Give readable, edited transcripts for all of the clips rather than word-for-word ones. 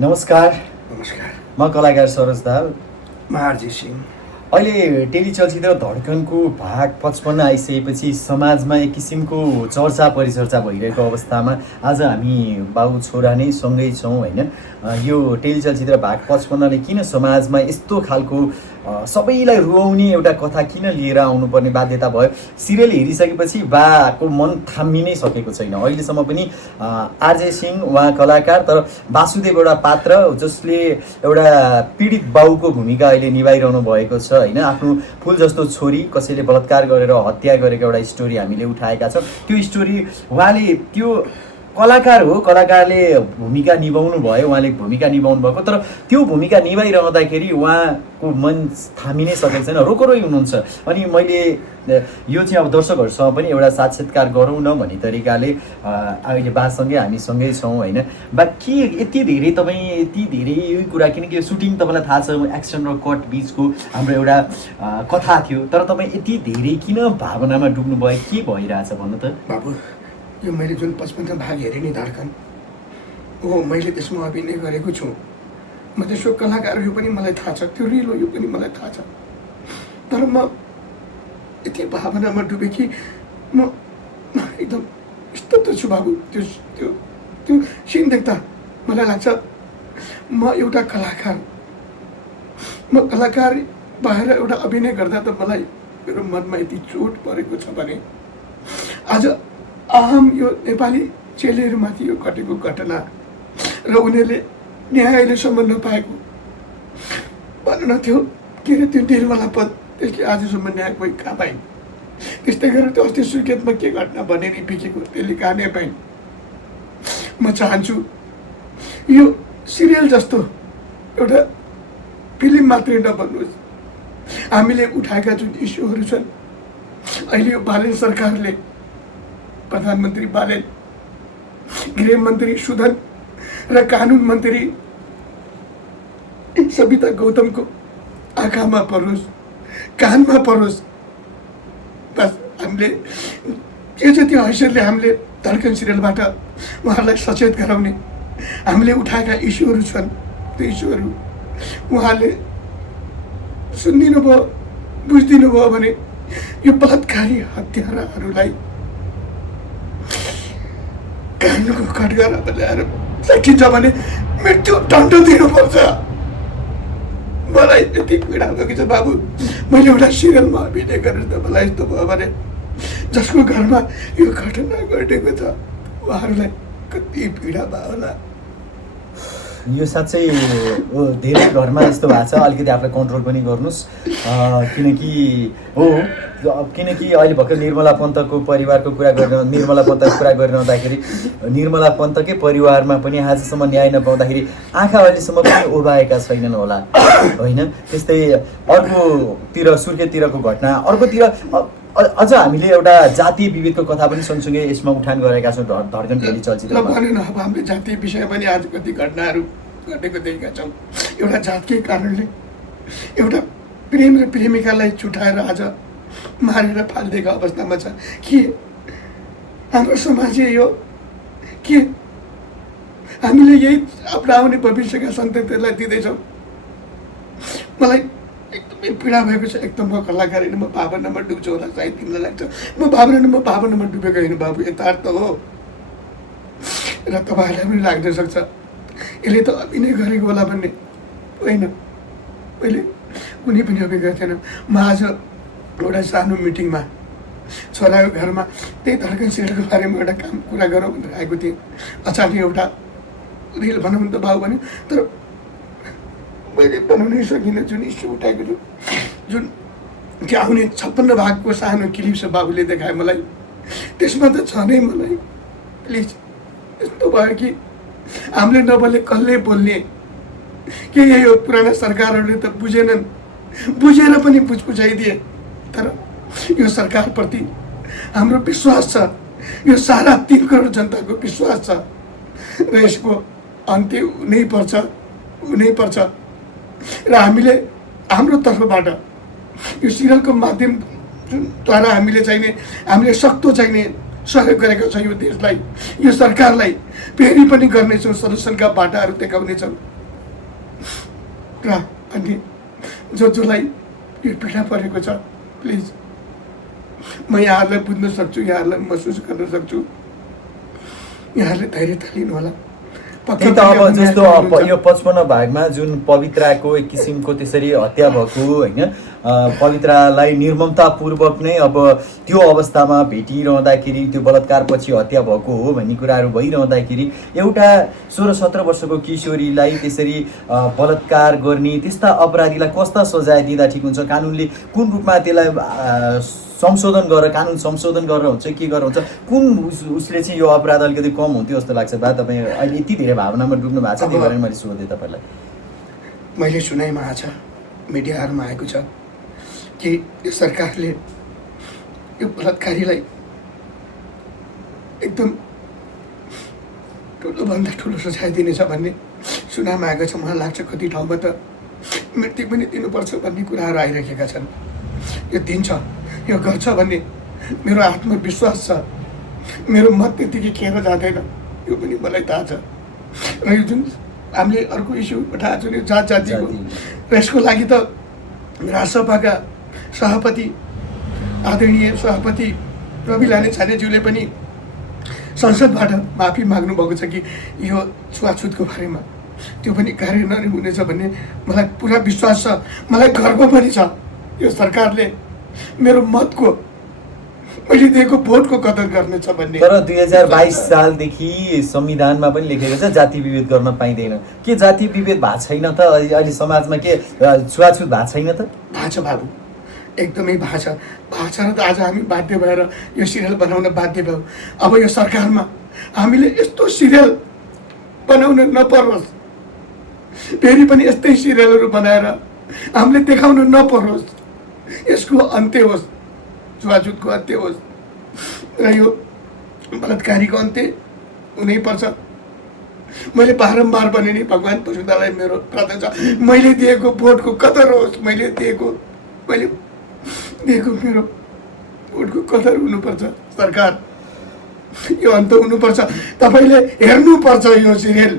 नमस्कार। नमस्कार। म कलाकार सरोज दाहाल। म आरजे सिंह। अहिले टेलिचलचित्र धड्कनको भाग 55 आइसकेपछि समाजमा एक किसिमको चर्चा परिचर्चा भइरहेको अवस्थामा आज हामी बाउ छोरा नै सँगै छौँ होइन। यो टेलिचलचित्र भाग 55ले किन समाजमा यस्तो खालको सबैलाई रुवाउने एउटा कथा किन लिएर आउनुपर्ने बाध्यता भयो? सिरियल हेरिसकेपछि बाको मन थाम्मिनै सकेको छैन अहिलेसम्म पनि। आरजे सिंह उहाँ कलाकार, तर वासुदेव एउटा पात्र जसले एउटा पीडित बाउको भूमिका अहिले निभाइरहनु भएको छ होइन। आफ्नो फुल जस्तो छोरी कसैले बलात्कार गरेर हत्या गरेको एउटा स्टोरी हामीले उठाएका छौँ। त्यो स्टोरी उहाँले, त्यो कलाकार हो, कलाकारले भूमिका निभाउनु भयो, उहाँले भूमिका निभाउनु भएको, तर त्यो भूमिका निभाइरहँदाखेरि उहाँको मन थामिनै सकेको छैन, रोकरोइ हुनुहुन्छ। अनि मैले यो चाहिँ अब दर्शकहरूसँग पनि एउटा साक्षात्कार गरौँ न भन्ने तरिकाले अहिले बासँगै हामी सँगै छौँ होइन। बा के यति धेरै तपाईँ यति धेरै यो कुरा, किनकि यो सुटिङ तपाईँलाई थाहा छ एक्सन र कट बिचको हाम्रो एउटा कथा थियो, तर तपाईँ यति धेरै किन भावनामा डुब्नु भयो, के भइरहेछ भन्नु त? बाबु, यो मैले जुन 55 भाग हेरेँ नि धड्कन, हो मैले त्यसमा अभिनय गरेको छु। म त्यसको कलाकार यो पनि मलाई थाहा छ, त्यो रिल हो यो पनि मलाई थाहा छ। तर म यति भावनामा डुबेँ कि म एकदम स्तब्ध छु बाबु। त्यो त्यो त्यो सिन देख्दा मलाई लाग्छ म एउटा कलाकार, म कलाकार भएर एउटा अभिनय गर्दा त मलाई मेरो मनमा यति चोट परेको छ भने आज आम यो नेपाली चेलीहरूमाथि यो घटेको घटना र उनीहरूले न्यायालयसम्म नपाएको भन्नु न, त्यो के अरे त्यो निर्मलापद, त्यसले आजसम्म न्याय कोही कहाँ पाइन्। त्यस्तै गरेर त्यो अस्ति सुर्खेतमा के घटना भने नि बिकेको, त्यसले कहाँ न्याय पाइन्। म चाहन्छु यो सिरियल जस्तो एउटा फिल्म मात्रै नबन्नुहोस्। हामीले उठाएका जुन इस्युहरू छन्, अहिले यो बालेन सरकारले, प्रधानमन्त्री बालेन, गृहमन्त्री सुदन र कानुन मन्त्री सविता गौतमको आँखामा परोस्, कानमा परोस्। बस हामीले के चाहिँ त्यो हैसियतले हामीले धड्कन सिरियलबाट उहाँहरूलाई सचेत गराउने, हामीले उठाएका इस्युहरू छन्, त्यो इस्युहरू उहाँले सुनिदिनु भयो, बुझिदिनु भयो भने यो बलात्कारी हत्याराहरूलाई कानुनको कठघरामा ल्याएर सकिन्छ भने मृत्यु दण्ड दिनुपर्छ। मलाई यति पीडा भएको छ बाबु। मैले एउटा सिरियलमा अभिनय गरेर त मलाई यस्तो भयो भने जसको घरमा यो घटना घटेको छ उहाँहरूलाई कति पीडा भयो होला। यो साँच्चै धेरै घरमा यस्तो भएको छ, अलिकति आफूलाई कन्ट्रोल पनि गर्नुहोस्। किनकि अहिले भर्खर निर्मला पन्तको परिवारको कुरा गरेर, निर्मला पन्तको कुरा गरिरहँदाखेरि निर्मला पन्तकै परिवारमा पनि आजसम्म न्याय नपाउँदाखेरि आँखा अहिलेसम्म पनि ओभाएका छैनन् होला होइन। त्यस्तै अर्कोतिर सुर्खेततिरको घटना, अर्कोतिर अझ हामीले एउटा जातीय विभेदको कथा पनि सँगसँगै यसमा उठान गरेका छौँ धड्कन टेलिचलचित्रमा। भने न, अब हामीले जातीय विषय पनि आज कति घटनाहरू घटेको देखेका छौँ। एउटा जातकै कारणले एउटा प्रेम र प्रेमिकालाई छुटाएर आज मारेर फालिदिएको अवस्थामा छ। के हाम्रो समाज यो के हामीले यही आफ्नो आउने भविष्यका सन्ततिहरूलाई दिँदैछौँ? मलाई एकदमै पीडा भएको छ। एकदम म कलाकार होइन, म भावनामा डुब्छु होला सायद तिमीलाई लाग्छ। म भावनामा डुबेको होइन बाबु, यथार्थ हो र तपाईँहरूलाई पनि लाग्न सक्छ यसले त अभिनय गरेको होला भन्ने होइन। मैले कुनै पनि अभिनय थिएन। म आज एउटा सानो मिटिङमा छोराको घरमा त्यही धड्कन सिरियलको बारेमा एउटा कुरा गरौँ भनेर आएको थिएँ। अचानक एउटा रिल भनौँ भने त बाबु भन्यो, तर मैले बनाउनै सकिनँ। जुन इस्यु उठाएको छु, जुन त्यो आउने 56 भागको सानो क्लिप छ बाबुले देखायो मलाई, त्यसमा त छ नै मलाई। प्लिज, यस्तो भयो कि हामीले नबोले कसले बोल्ने? के यो पुराना सरकारहरूले त बुझेनन्, बुझेर पनि बुझाइदिए। तर यो सरकारप्रति हाम्रो विश्वास छ, यो सारा 3 करोड जनताको विश्वास छ र यसको अन्त्य हुनै पर्छ र हामीले हाम्रो तर्फबाट यो सिरियलको माध्यमद्वारा हामीले सक्दो चाहिने सहयोग गरेका छौँ यो देशलाई, यो सरकारलाई फेरि पनि गर्नेछौँ, सल्युसनका बाटाहरू देखाउनेछौँ। र अनि जसलाई यो पीडा परेको छ, प्लिज म यहाँहरूलाई बुझ्न सक्छु, यहाँहरूलाई महसुस गर्न सक्छु, यहाँहरूले धैर्यता लिनु होला। त्यही त अब जस्तो यो 55 भागमा जुन पवित्राको एक किसिमको त्यसरी हत्या भएको होइन, पवित्रालाई निर्ममतापूर्वक नै अब त्यो अवस्थामा भेटिरहँदाखेरि, त्यो बलात्कारपछि हत्या भएको हो भन्ने कुराहरू भइरहँदाखेरि एउटा 16-17 वर्षको किशोरीलाई त्यसरी बलात्कार गर्ने त्यस्ता अपराधीलाई कस्ता सजाय दिँदा ठिक हुन्छ? कानुनले कुन रूपमा त्यसलाई संशोधन गरेर, कानुन संशोधन गरेर हुन्छ के गरेर हुन्छ? कुन उसले चाहिँ यो अपराध अलिकति कम हुन्थ्यो जस्तो लाग्छ बा? तपाईँ अहिले यति धेरै भावनामा डुब्नु भएको छ, त्यही भएर मैले सोधेँ तपाईँलाई। मैले सुनाइमा आएको छ, मिडियाहरूमा आएको छ कि यो सरकारले यो बलात्कारीलाई एकदम ठुलोभन्दा ठुलो सजाय दिनेछ भन्ने सुनाइमा आएको छ। मलाई लाग्छ कति ठाउँमा त मृत्यु पनि दिनुपर्छ भन्ने कुराहरू आइरहेका छन्। यो दिन्छ, यो गर्छ भन्ने मेरो आत्मविश्वास छ। मेरो मत त्यतिकै खेर जाँदैन, यो पनि मलाई थाहा छ। र यो जुन हामीले अर्को इस्यु उठाएको छौँ, यो जात जातिको, र यसको लागि त राजसभाका सभापति, आदरणीय सभापति रवि लामिछानेज्यूले पनि संसदबाट माफी माग्नुभएको छ कि यो छुवाछुतको बारेमा त्यो पनि कार्यान्वयन हुनेछ भन्ने मलाई पुरा विश्वास छ। मलाई गर्व पनि छ यो सरकारले मेरो मतको, मैले दिएको भोटको कदर गर्नेछ भन्ने। तर 2022 सालदेखि संविधानमा पनि लेखेको छ जाति विभेद गर्न पाइँदैन। के जाति विभेद भएको छैन त? अहिले समाजमा के छुवाछुत भएको छैन त? भएको छ बाबु, एकदमै भएको छ। भएको छ र त आज हामी बाध्य भएर यो सिरियल बनाउन बाध्य भयौँ। अब यो सरकारमा हामीले यस्तो सिरियल बनाउन नपरोस्, फेरि पनि यस्तै सिरियलहरू बनाएर हामीले देखाउन नपरोस्, यसको अन्त्य होस्, छुवाछुतको अन्त्य होस् र यो बलात्कारीको अन्त्य हुनैपर्छ। मैले बारम्बार भने नि भगवान् पशुदालाई मेरो प्रार्थना छ, मैले दिएको भोटको कदर होस्, मैले दिएको मेरो भोटको कदर हुनुपर्छ। सरकार यो अन्त हुनुपर्छ। तपाईँले हेर्नुपर्छ यो सिरियल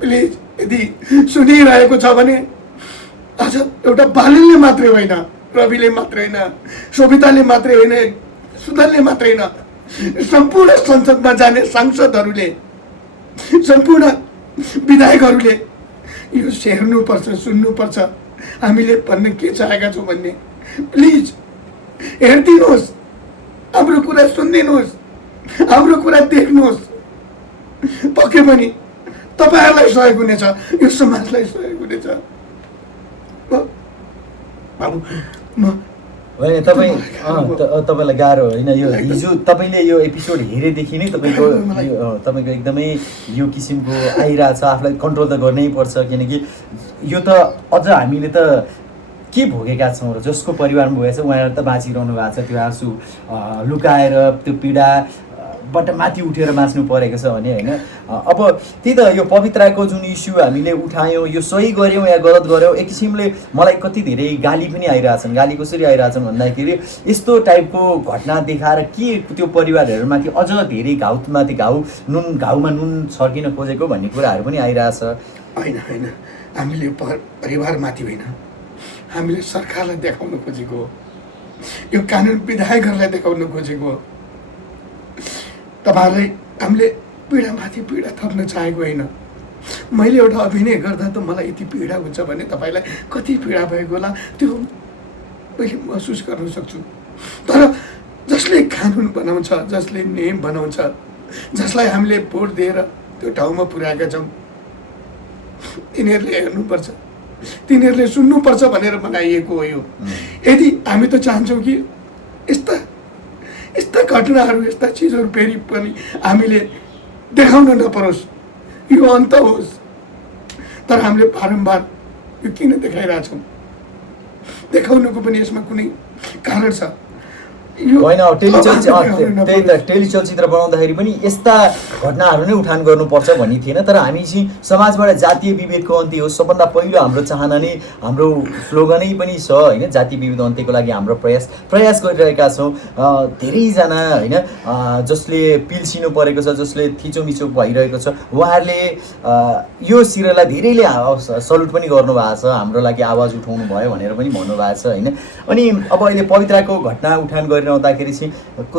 प्लिज। यदि सुनिरहेको छ भने आज एउटा बालिलले मात्रै होइन, रविले मात्रै होइन, शोभिताले मात्रै होइन, सुदनले मात्रै होइन, सम्पूर्ण संसदमा जाने सांसदहरूले, सम्पूर्ण विधायकहरूले यो हेर्नुपर्छ, सुन्नुपर्छ हामीले भन्ने के चाहेका छौँ भन्ने। प्लिज हेरिदिनुहोस्, हाम्रो कुरा सुनिदिनुहोस्, हाम्रो कुरा देख्नुहोस्। पक्कै पनि तपाईँहरूलाई सहयोग हुनेछ, यो समाजलाई सहयोग हुनेछ। बाबु होइन तपाईँलाई गाह्रो होइन यो? हिजो तपाईँले यो एपिसोड हेरेदेखि नै तपाईँको एकदमै यो किसिमको आइरहेछ। आफूलाई कन्ट्रोल त गर्नै पर्छ, किनकि यो त अझ हामीले त के भोगेका छौँ र जसको परिवारमा भएछ उहाँहरू त बाँचिरहनु भएको छ। त्यो आँसु लुकाएर त्यो पीडाबाट माथि उठेर बाँच्नु परेको छ भने होइन। अब त्यही त यो पवित्राको जुन इस्यु हामीले उठायौँ, यो सही गऱ्यौँ या गलत गऱ्यौँ, एक किसिमले मलाई कति धेरै गाली पनि आइरहेछन्। गाली कसरी आइरहेछन् भन्दाखेरि यस्तो टाइपको घटना देखाएर के त्यो परिवारहरूमाथि अझ धेरै घाउमाथि घाउमा नुन छर्किन खोजेको भन्ने कुराहरू पनि आइरहेछ। होइन होइन, हामीले परिवारमाथि होइन, हामीले सरकारलाई देखाउन खोजेको, यो कानुन विधायकहरूलाई देखाउन खोजेको। तपाईँहरूलाई हामीले पीडामाथि पीडा थप्न चाहेको होइन। मैले एउटा अभिनय गर्दा त मलाई यति पीडा हुन्छ भने तपाईँलाई कति पीडा भएको होला त्यो मैले महसुस गर्न सक्छु। तर जसले कानुन बनाउँछ, जसले नियम बनाउँछ, जसलाई हामीले भोट दिएर त्यो ठाउँमा पुर्याएका छौँ, तिनीहरूले हेर्नुपर्छ, तिनीहरूले सुन्नुपर्छ भनेर बनाइएको हो यो। यदि हामी त चाहन्छौँ कि यस्ता घटनाहरू, यस्ता चिजहरू फेरि पनि हामीले देखाउन नपरोस्, यो अन्त होस्। तर हामीले बारम्बार यो किन देखाइरहेछौँ? देखाउनुको पनि यसमा कुनै कारण छ। होइन त्यही त टेलिचलचित्र बनाउँदाखेरि पनि यस्ता घटनाहरू नै उठान गर्नुपर्छ भन्ने थिएन। तर हामी चाहिँ समाजबाट जातीय विभेदको अन्त्य हो सबभन्दा पहिलो हाम्रो चाहना नै, हाम्रो स्लोगनै पनि छ होइन, जातीय विभेद अन्त्यको लागि हाम्रो प्रयास गरिरहेका छौँ। धेरैजना होइन जसले पिल्सिनु परेको छ, जसले थिचोमिचो भइरहेको छ, उहाँहरूले यो सिरियललाई धेरैले सल्युट पनि गर्नुभएको छ, हाम्रो लागि आवाज उठाउनु भयो भनेर पनि भन्नुभएको छ होइन। अनि अब अहिले पवित्राको घटना उठान गरिरहँदाखेरि चाहिँ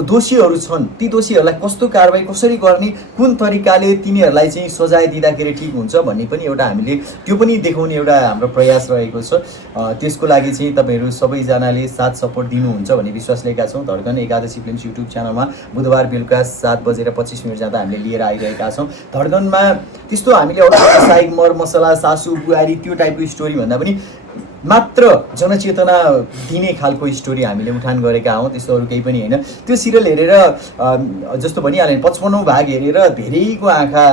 दोषीहरू छन्, ती दोषीहरूलाई कस्तो कारबाही कसरी गर्ने, कुन तरिकाले तिनीहरूलाई चाहिँ सजाय दिँदाखेरि ठिक हुन्छ भन्ने पनि एउटा हामीले त्यो पनि देखाउने एउटा हाम्रो प्रयास रहेको छ। त्यसको लागि चाहिँ तपाईँहरू सबैजनाले साथ सपोर्ट दिनुहुन्छ भन्ने विश्वास लिएका छौँ। धड्कन एकादशी फिल्म्स युट्युब च्यानलमा बुधबार बेलुका 7:25 जाँदा हामीले लिएर आइरहेका छौँ। धड्कनमा त्यस्तो हामीले एउटा साइक मरमसला सासु बुहारी त्यो टाइपको स्टोरी भन्दा पनि मात्र जनचेतना दिने खालको स्टोरी हामीले उठान गरेका हौँ, त्यस्तो अरू केही पनि होइन। त्यो सिरियल हेरेर जस्तो भनिहालेँ 55औं भाग हेरेर धेरैको आँखा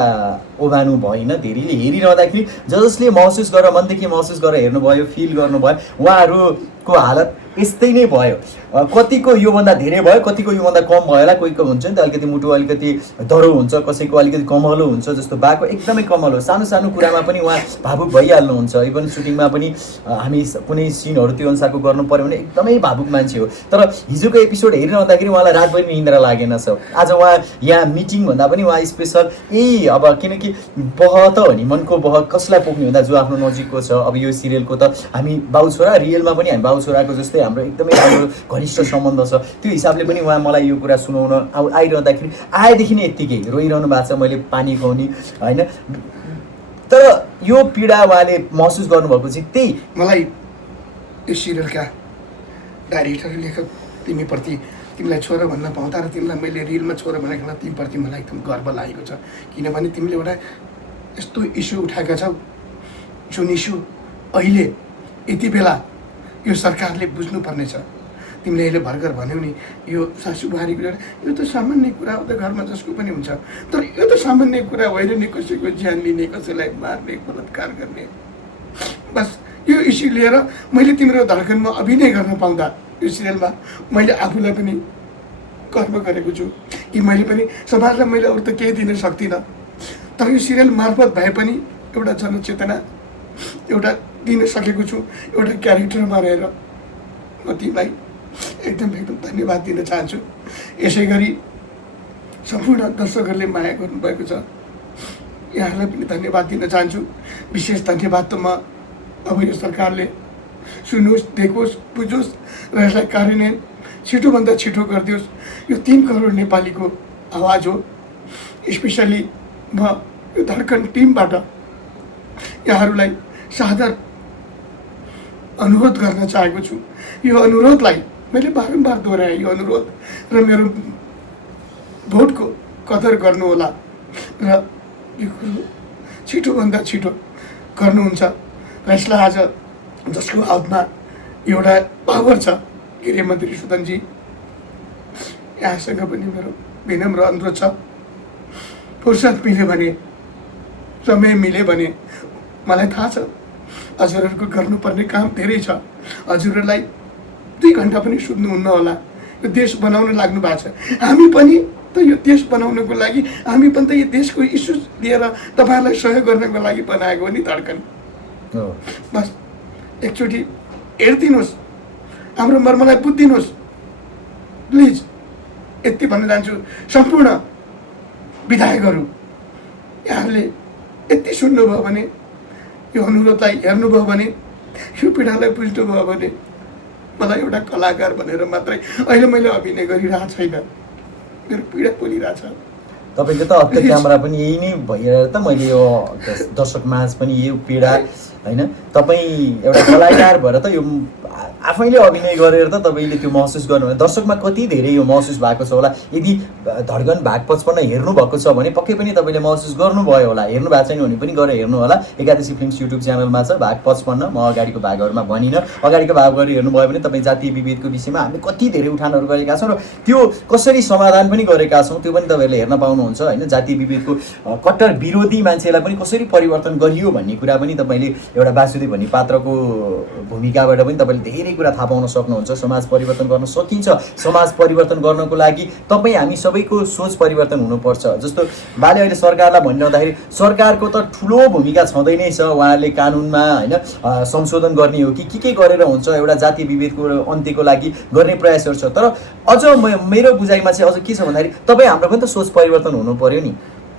ओभानु भएन, धेरैले हेरिरहँदाखेरि जसले महसुस गरेर मनदेखि महसुस गरेर हेर्नुभयो, फिल गर्नुभयो, उहाँहरूको हालत यस्तै नै भयो। कतिको योभन्दा धेरै भयो, कतिको योभन्दा कम भयो होला। कोहीको हुन्छ नि त अलिकति मुटु अलिकति दह्रो हुन्छ, कसैको अलिकति कमलो हुन्छ, जस्तो बाको एकदमै कमलो, सानो सानो कुरामा पनि उहाँ भावुक भइहाल्नुहुन्छ। इभन सुटिङमा पनि हामी कुनै सिनहरू त्यो अनुसारको गर्नु पऱ्यो भने एकदमै भावुक मान्छे हो। तर हिजोको एपिसोड हेरिरहँदाखेरि उहाँलाई रातभरि निन्द्रा लागेन छ। आज उहाँ यहाँ मिटिङ भन्दा पनि उहाँ स्पेसल अब किनकि बह त हो नि, मनको बह कसलाई पोख्ने भन्दा जो आफ्नो नजिकको छ। अब यो सिरियलको त हामी बाउ छोरा, रियलमा पनि हामी बाउ छोराको जस्तै हाम्रो एकदमै राम्रो घनिष्ठ सम्बन्ध छ। त्यो हिसाबले पनि उहाँ मलाई यो कुरा सुनाउन आइरहँदाखेरि आएदेखि नै यत्तिकै रोइरहनु भएको छ, मैले पानी खुवाउने होइन। तर यो पीडा उहाँले महसुस गर्नुभएको चाहिँ त्यही मलाई यो सिरियलका डाइरेक्टर लेखक तिमीप्रति, तिमीलाई छोरा भन्न पाउँदा र तिमीलाई मैले रिलमा छोरा भनेको तिमीप्रति मलाई एकदम गर्व लागेको छ। किनभने तिमीले एउटा यस्तो इस्यु उठाएका छौ जुन इस्यु अहिले यति बेला यो सरकारले बुझ्नुपर्ने छ। तिमीले अहिले भर्खर भन्यौ नि यो सासु बुहारीको यो त सामान्य कुरा हो त, घरमा जसको पनि हुन्छ। तर यो त सामान्य कुरा होइन नि, कसैको ज्यान लिने, कसैलाई मार्ने, बलात्कार गर्ने। बस यो इस्यु लिएर मैले तिम्रो धड्कनमा अभिनय गर्न पाउँदा यो सिरियलमा मैले आफूलाई पनि गर्व गरेको छु कि मैले पनि समाजलाई मैले अरू त केही दिन सक्दिनँ, तर यो सिरियल मार्फत भए पनि एउटा जनचेतना एउटा दिन सकेको छु। एउटा क्यारेक्टरमा रहेर म तिमीलाई एकदम धन्यवाद दिन चाहन्छु। यसै गरी सम्पूर्ण दर्शकहरूले माया गर्नुभएको छ, यहाँहरूलाई पनि धन्यवाद दिन चाहन्छु। विशेष धन्यवाद त म अब यो सरकारले सुनोस्, देखोस्, बुझोस् र यसलाई कार्यान्वयन छिटोभन्दा छिटो गरिदियोस्। यो 3 करोड नेपालीको आवाज हो। स्पेसली म यो धड्कन टिमबाट यहाँहरूलाई सादर अनुरोध गर्न चाहेको छु। यो अनुरोधलाई मैले बारम्बार दोहोऱ्याएँ, यो अनुरोध र मेरो भोटको कदर गर्नुहोला र यो कुरो छिटोभन्दा छिटो गर्नुहुन्छ। र यसलाई आज जसको हातमा एउटा पावर छ, गृहमन्त्री सुदनजी, यहाँसँग पनि मेरो विनम्र अनुरोध छ, फुर्सद मिल्यो भने, समय मिल्यो भने, मलाई थाहा छ हजुरहरूको गर्नुपर्ने काम धेरै छ, हजुरहरूलाई 2 घन्टा पनि सुत्नुहुन्न होला, यो देश बनाउन लाग्नु भएको छ। हामी पनि त यो देश बनाउनको लागि, हामी पनि त यो देशको इस्यु लिएर तपाईँहरूलाई सहयोग गर्नको लागि बनाएको हो नि धड्कन। बस एकचोटि हेरिदिनुहोस्, हाम्रो मर्मलाई बुझिदिनुहोस् प्लिज, यति भन्न चाहन्छु। सम्पूर्ण विधायकहरू यहाँहरूले यति सुन्नुभयो भने, यो अनुरोधलाई हेर्नुभयो भने, यो पीडालाई बुझ्नुभयो भने, मलाई एउटा कलाकार भनेर मात्रै अहिले मैले अभिनय गरिरहेको छैन, मेरो पीडा बोलिरहेछ। तपाईँको त अब क्यामेरा पनि यही नै भइरहेर त मैले यो दर्शक माझ पनि यो पीडा होइन, तपाईँ एउटा कलाकार भएर त यो आफैले अभिनय गरेर त तपाईँले त्यो महसुस गर्नुभयो। दर्शकमा कति धेरै यो महसुस भएको छ होला। यदि धड्कन भाग 55 हेर्नुभएको छ भने पक्कै पनि तपाईँले महसुस गर्नुभयो होला। हेर्नु भएको छैन भने पनि गएर हेर्नु होला। एकादशी फिल्म्स युट्युब च्यानलमा छ भाग 55। म अगाडिको भागहरूमा भनिनँ, अगाडिको भागहरू हेर्नुभयो भने तपाईँ जातीय विभेदको विषयमा हामीले कति धेरै उठानहरू गरेका छौँ र त्यो कसरी समाधान पनि गरेका छौँ त्यो पनि तपाईँहरूले हेर्न पाउनुहुन्छ होइन। जातीय विभेदको कट्टर विरोधी मान्छेलाई पनि कसरी परिवर्तन गरियो भन्ने कुरा पनि तपाईँले एउटा वासुदेव भन्ने पात्रको भूमिकाबाट पनि तपाईँले धेरै सबैकै कुरा थाहा पाउन सक्नुहुन्छ। समाज परिवर्तन गर्न सकिन्छ। समाज परिवर्तन गर्नको लागि तपाईँ हामी सबैको सोच परिवर्तन हुनुपर्छ। जस्तो बाले अहिले सरकारलाई भनिरहँदाखेरि सरकारको त ठुलो भूमिका छँदै नै छ। उहाँहरूले कानुनमा होइन संशोधन गर्ने हो कि के गरेर हुन्छ एउटा जातीय विभेदको अन्त्यको लागि गर्ने प्रयासहरू छ। तर अझ मेरो बुझाइमा चाहिँ अझ के छ भन्दाखेरि तपाईँ हाम्रो पनि त सोच परिवर्तन हुनु पर्यो नि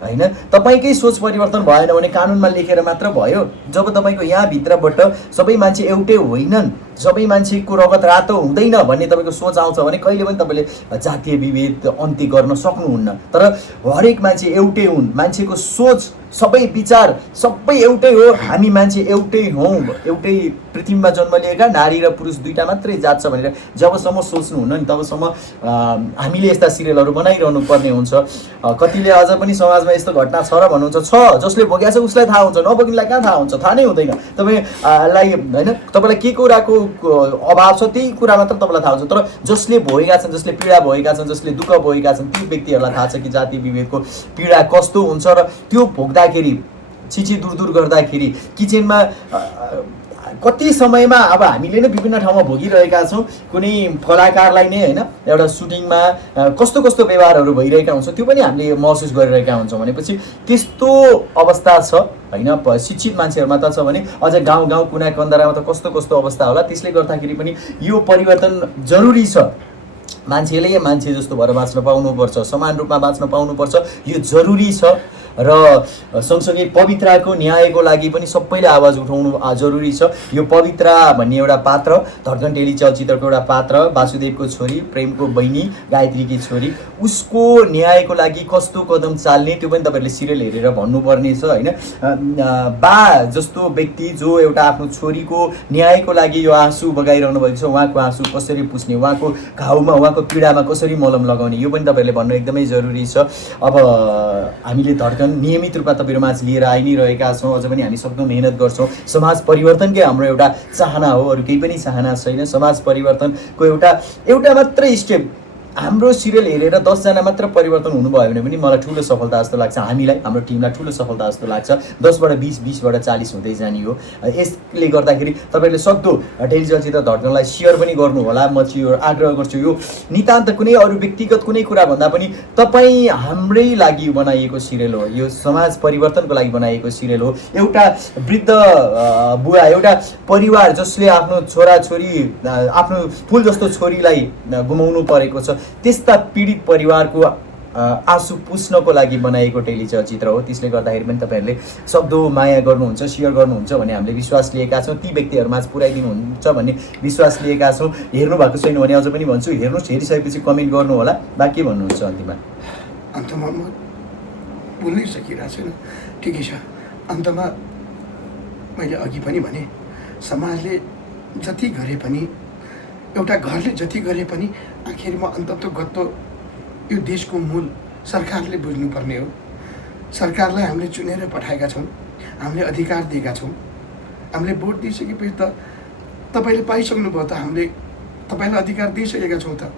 होइन। तपाईँकै सोच परिवर्तन भएन भने कानुनमा लेखेर मात्र भयो। जब तपाईँको यहाँभित्रबाट सबै मान्छे एउटै होइनन्, सबै मान्छेको रगत रातो हुँदैन भन्ने तपाईँको सोच आउँछ भने कहिले पनि तपाईँले जातीय विभेद अन्त्य गर्न सक्नुहुन्न। तर हरेक मान्छे एउटै हुन्, मान्छेको सोच सबै विचार सबै एउटै हो। हामी मान्छे एउटै हौँ, एउटै पृथ्वीमा जन्म लिएका नारी र पुरुष दुईटा मात्रै जात छ भनेर जबसम्म सोच्नुहुन्न नि तबसम्म हामीले यस्ता सिरियलहरू बनाइरहनु पर्ने हुन्छ। कतिले अझ पनि समाजमा यस्तो घटना छ र भन्नुहुन्छ, छ जसले भोगेको छ उसलाई थाहा हुन्छ, नभोग्नेलाई कहाँ थाहा हुन्छ, थाहा नै हुँदैन। तपाईँलाई होइन तपाईँलाई के कुराको अभाव छ त्यही कुरा मात्र तपाईँलाई थाहा हुन्छ। तर जसले भोगेका छन्, जसले पीडा भोगेका छन्, जसले दुःख भोगेका छन् ती व्यक्तिहरूलाई थाहा छ कि जातीय विभेदको पीडा कस्तो हुन्छ। र त्यो भोग्दाखेरि छिची दूर गर्दाखेरि किचनमा कति समयमा अब हामीले नै विभिन्न ठाउँमा भोगिरहेका छौँ। कुनै कलाकारलाई नै होइन एउटा सुटिङमा कस्तो कस्तो व्यवहारहरू भइरहेका हुन्छ त्यो पनि हामीले महसुस गरिरहेका हुन्छौँ। भनेपछि त्यस्तो अवस्था छ होइन। शिक्षित मान्छेहरूमा त छ भने अझ गाउँ कुना कन्दरामा त कस्तो अवस्था होला। त्यसले गर्दाखेरि पनि यो परिवर्तन जरुरी छ। मान्छेले मान्छे जस्तो भएर बाँच्न पाउनुपर्छ, समान रूपमा बाँच्न पाउनुपर्छ, यो जरुरी छ। र सँगसँगै पवित्राको न्यायको लागि पनि सबैले आवाज उठाउनु जरुरी छ। यो पवित्रा भन्ने एउटा पात्र धड्कन टेली चलचित्रको एउटा पात्र, वासुदेवको छोरी, प्रेमको बहिनी, गायत्रीकी छोरी, उसको न्यायको लागि कस्तो कदम चाल्ने त्यो पनि तपाईँहरूले सिरियल हेरेर भन्नुपर्ने छ होइन। बा जस्तो व्यक्ति जो एउटा आफ्नो छोरीको न्यायको लागि यो आँसु बगाइरहनु भएको छ, उहाँको आँसु कसरी पुस्ने, उहाँको घाउमा उहाँको पीडामा कसरी मलम लगाउने यो पनि तपाईँहरूले भन्नु एकदमै जरुरी छ। अब हामीले धड्कन नियमित रूपमा तपाईँहरू माझ लिएर आइ नै रहेका छौँ। अझ पनि हामी सक्दो मेहनत गर्छौँ। समाज परिवर्तनकै हाम्रो एउटा चाहना हो, अरू केही पनि चाहना छैन। समाज परिवर्तनको एउटा मात्रै स्टेप हाम्रो सिरियल हेरेर 10 जना मात्र परिवर्तन हुनुभयो भने पनि मलाई ठुलो सफलता जस्तो लाग्छ। हामीलाई हाम्रो टिमलाई ठुलो सफलता जस्तो लाग्छ। 10 बाट 20, 20 बाट 40 हुँदै जाने हो। यसले गर्दाखेरि तपाईँहरूले सक्दो टेली चलचित्र धड्कनलाई सेयर पनि गर्नु होला। म चाहिँ यो आग्रह गर्छु। यो नितान्त कुनै अरू व्यक्तिगत कुनै कुरा भन्दा पनि तपाईँ हाम्रै लागि बनाइएको सिरियल हो। यो समाज परिवर्तनको लागि बनाइएको सिरियल हो। एउटा वृद्ध बुवा, एउटा परिवार जसले आफ्नो छोराछोरी, आफ्नो फुल जस्तो छोरीलाई गुमाउनु परेको छ, त्यस्ता पीडित परिवारको आँसु पुस्नको लागि बनाएको टेली चलचित्र हो। त्यसले गर्दाखेरि पनि तपाईँहरूले सक्दो माया गर्नुहुन्छ, सेयर गर्नुहुन्छ भन्ने हामीले विश्वास लिएका छौँ। ती व्यक्तिहरूमा पुर्याइदिनुहुन्छ भन्ने विश्वास लिएका छौँ। हेर्नु भएको छैन भने अझ पनि भन्छु हेर्नुहोस्, हेरिसकेपछि कमेन्ट गर्नु होला। बाँकी भन्नुहुन्छ अन्तिममा? अन्तमा म बोल्नै सकिरहेको छैन। ठिकै छ। अन्तमा मैले अघि पनि भने समाजले जति गरे पनि, एउटा घरले जति गरे पनि आखिरमा अन्ततोगत्तो यो देशको मूल सरकारले बुझ्नुपर्ने हो। सरकारलाई हामीले चुनेर पठाएका छौँ, हामीले अधिकार दिएका छौँ। हामीले भोट दिइसकेपछि त तपाईँले पाइसक्नुभयो, त हामीले तपाईँलाई अधिकार दिइसकेका छौँ त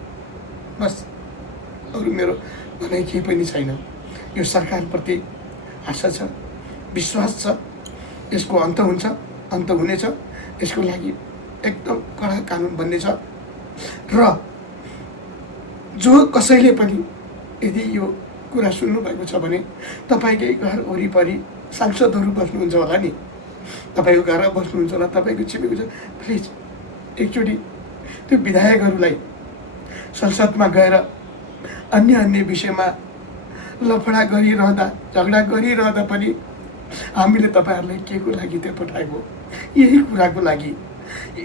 बस। अरू मेरो भनाइ केही पनि छैन। यो सरकारप्रति आशा छ, विश्वास छ। यसको अन्त हुन्छ, अन्त हुनेछ। यसको लागि एकदम कडा कानुन बन्नेछ। र जो कसैले पनि यदि यो कुरा सुन्नुभएको छ भने तपाईँकै घर वरिपरि सांसदहरू बस्नुहुन्छ होला नि, तपाईँको घरमा बस्नुहुन्छ होला, तपाईँको छिमेको छ, प्लिज एकचोटि त्यो विधायकहरूलाई संसदमा गएर अन्य विषयमा लफडा गरिरहँदा, झगडा गरिरहँदा पनि हामीले तपाईँहरूलाई के को लागि त्यो पठाएको, यही कुराको लागि।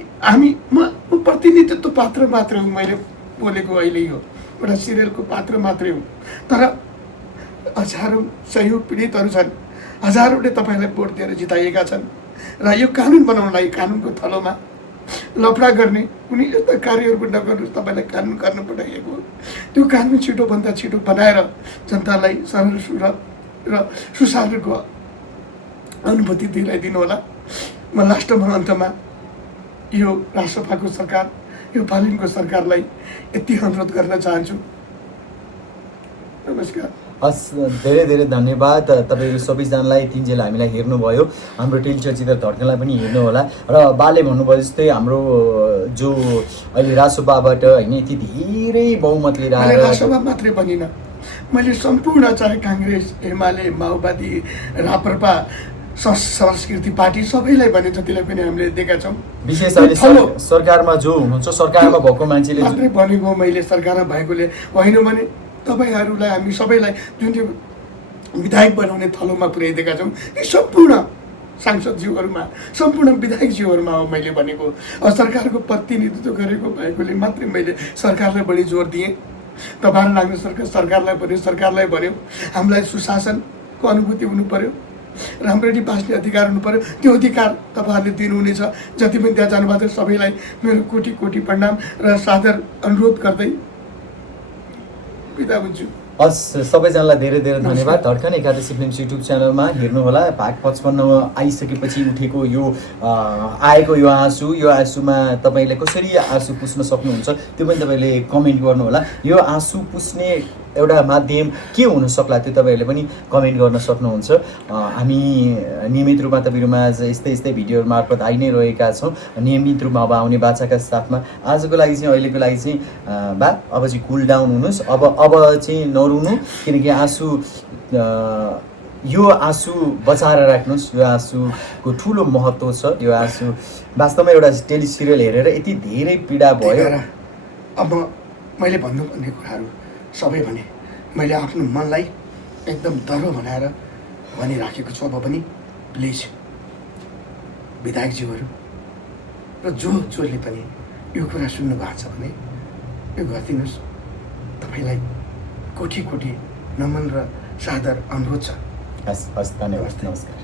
म प्रतिनिधित्व पात्र मात्र हुँ। मैले बोलेको अहिले यो एउटा सिरियलको पात्र मात्रै हुँ। तर हजारौँ सयौँ पीडितहरू छन्, हजारौँले तपाईँलाई भोट दिएर जिताइएका छन्। र यो कानुन बनाउनलाई, कानुनको थलोमा लफडा गर्ने कुनै यस्ता कार्यहरू नगर्नुहोस्। तपाईँलाई कानुन गर्न पठाइएको, त्यो कानुन छिटोभन्दा छिटो बनाएर जनतालाई सरल र सुसारूको अनुभूति दिलाइदिनु होला। म लास्टमा अन्तमा यो राष्ट्रपाको सरकार, यो पालिनको सरकारलाई यति अनुरोध गर्न चाहन्छु। नमस्कार। हस्, धेरै धेरै धन्यवाद तपाईँहरू सबैजनालाई तिनजेल हामीलाई हेर्नुभयो। हाम्रो टेलिचलचित्र धड्कनलाई पनि हेर्नुहोला। र बाले भन्नुभयो जस्तै हाम्रो जो अहिले रासोपाबाट होइन यति धेरै बहुमत लिएर मैले आएर रासोपा मात्रै भनिनँ, मैले सम्पूर्ण चाहे काङ्ग्रेस, एमाले, माओवादी, राप्रपा, संस्कृति पार्टी सबैलाई भने जतिलाई पनि हामीले दिएका छौँ। विशेष अहिले सरकारमा जो हुनुहुन्छ, सरकारमा भएको मान्छेले मात्रै भनेको मैले सरकारमा भएकोले होइन भने तपाईँहरूलाई हामी सबैलाई जुन चाहिँ विधायक बनाउने थलोमा पुर्याइदिएका छौँ, यी सम्पूर्ण सांसदज्यूहरूमा, सम्पूर्ण विधायकज्यूहरूमा हो मैले भनेको। सरकारको प्रतिनिधित्व गरेको भएकोले मात्रै मैले सरकारलाई बढी जोड दिएँ। तपाईँहरू लाग्ने सरकारलाई भन्यो हामीलाई सुशासनको अनुभूति हुनु पर्यो, राम्ररी बाँच्ने अधिकार हुनु पर्यो। त्यो अधिकार तपाईँहरूले दिनुहुनेछ। जति पनि त्यहाँ जानुभएको छ सबैलाई मेरो कोटी कोटी प्रणाम र सादर अनुरोध गर्दै बिदा हुन्छु। हस्, सबैजनालाई धेरै धेरै धन्यवाद। धड्कन एकादशी फिल्म्स युट्युब च्यानलमा हेर्नुहोला। भाग 55 आइसकेपछि उठेको यो आएको यो आँसुमा तपाईँले कसरी आँसु पुस्न सक्नुहुन्छ त्यो पनि तपाईँले कमेन्ट गर्नुहोला। यो आँसु पुस्ने एउटा माध्यम के हुन सक्ला त्यो तपाईँहरूले पनि कमेन्ट गर्न सक्नुहुन्छ। हामी नियमित रूपमा तपाईँहरूमा यस्तै यस्तै भिडियोहरू मार्फत आइ नै रहेका छौँ। नियमित रूपमा अब आउने बाचाका साथमा आजको लागि चाहिँ अहिलेको लागि चाहिँ अब चाहिँ कुल डाउन हुनुहोस्। अब चाहिँ नरुनु, किनकि आँसु यो आँसु बचाएर राख्नुहोस्। यो आँसुको ठुलो महत्त्व छ। यो आँसु वास्तवमा एउटा टेलिसिरियल हेरेर यति धेरै पीडा भयो। अब मैले भन्नुपर्ने कुराहरू सबै भने मैले आफ्नो मनलाई एकदम दह्रो बनाएर भनिराखेको छु। अब पनि प्लिज विधायकज्यूहरू र जसले पनि यो कुरा सुन्नु भएको छ भने यो गरिदिनुहोस्। तपाईँलाई कोटी कोटी नमन र सादर अनुरोध छ। हस्, धन्यवाद, नमस्कार।